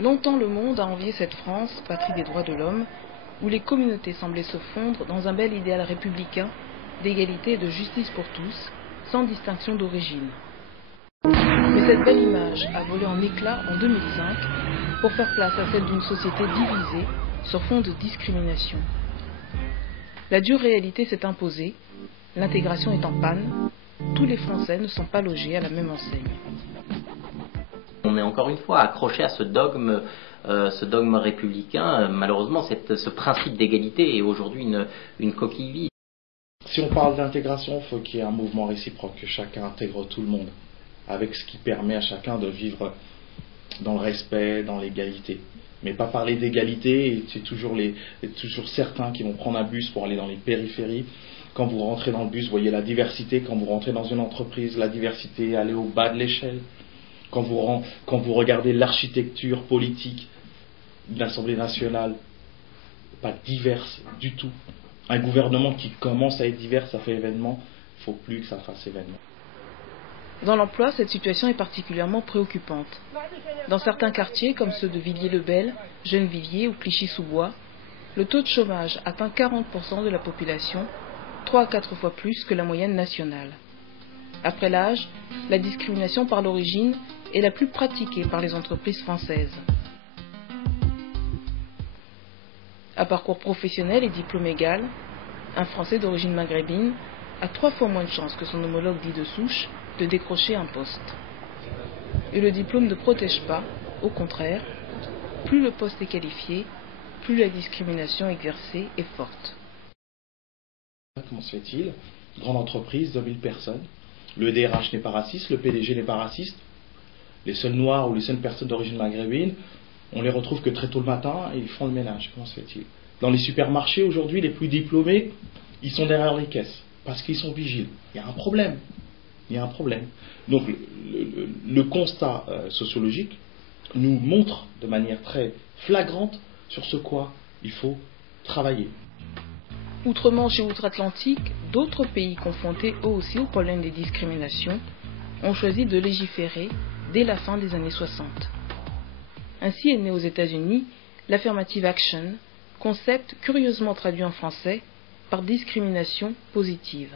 Longtemps le monde a envié cette France, patrie des droits de l'homme, où les communautés semblaient se fondre dans un bel idéal républicain d'égalité et de justice pour tous, sans distinction d'origine. Mais cette belle image a volé en éclats en 2005 pour faire place à celle d'une société divisée sur fond de discrimination. La dure réalité s'est imposée, l'intégration est en panne, tous les Français ne sont pas logés à la même enseigne. On est encore une fois accroché à ce dogme républicain. Malheureusement, ce principe d'égalité est aujourd'hui une coquille vide. Si on parle d'intégration, il faut qu'il y ait un mouvement réciproque, que chacun intègre tout le monde, avec ce qui permet à chacun de vivre dans le respect, dans l'égalité. Mais pas parler d'égalité, c'est toujours certains qui vont prendre un bus pour aller dans les périphéries. Quand vous rentrez dans le bus, vous voyez la diversité. Quand vous rentrez dans une entreprise, la diversité, aller au bas de l'échelle. Quand vous regardez l'architecture politique de l'Assemblée nationale, pas diverse du tout. Un gouvernement qui commence à être divers, ça fait événement. Il ne faut plus que ça fasse événement. Dans l'emploi, cette situation est particulièrement préoccupante. Dans certains quartiers, comme ceux de Villiers-le-Bel, Gennevilliers ou Clichy-sous-Bois, le taux de chômage atteint 40% de la population, 3 à 4 fois plus que la moyenne nationale. Après l'âge, la discrimination par l'origine est la plus pratiquée par les entreprises françaises. À parcours professionnel et diplôme égal, un Français d'origine maghrébine a 3 fois moins de chances que son homologue dit de souche de décrocher un poste. Et le diplôme ne protège pas, au contraire, plus le poste est qualifié, plus la discrimination exercée est forte. Comment se fait-il? Grande entreprise, 2000 personnes. Le DRH n'est pas raciste, le PDG n'est pas raciste. Les seuls noirs ou les seules personnes d'origine maghrébine, on les retrouve que très tôt le matin et ils font le ménage. Comment se fait-il? Dans les supermarchés aujourd'hui, les plus diplômés, ils sont derrière les caisses parce qu'ils sont vigiles. Il y a un problème. Il y a un problème. Donc le constat sociologique nous montre de manière très flagrante sur ce quoi il faut travailler. Outre-Manche et outre-Atlantique, d'autres pays confrontés eux aussi au problème des discriminations ont choisi de légiférer dès la fin des années 60. Ainsi est né aux États-Unis l'Affirmative Action, concept curieusement traduit en français par discrimination positive.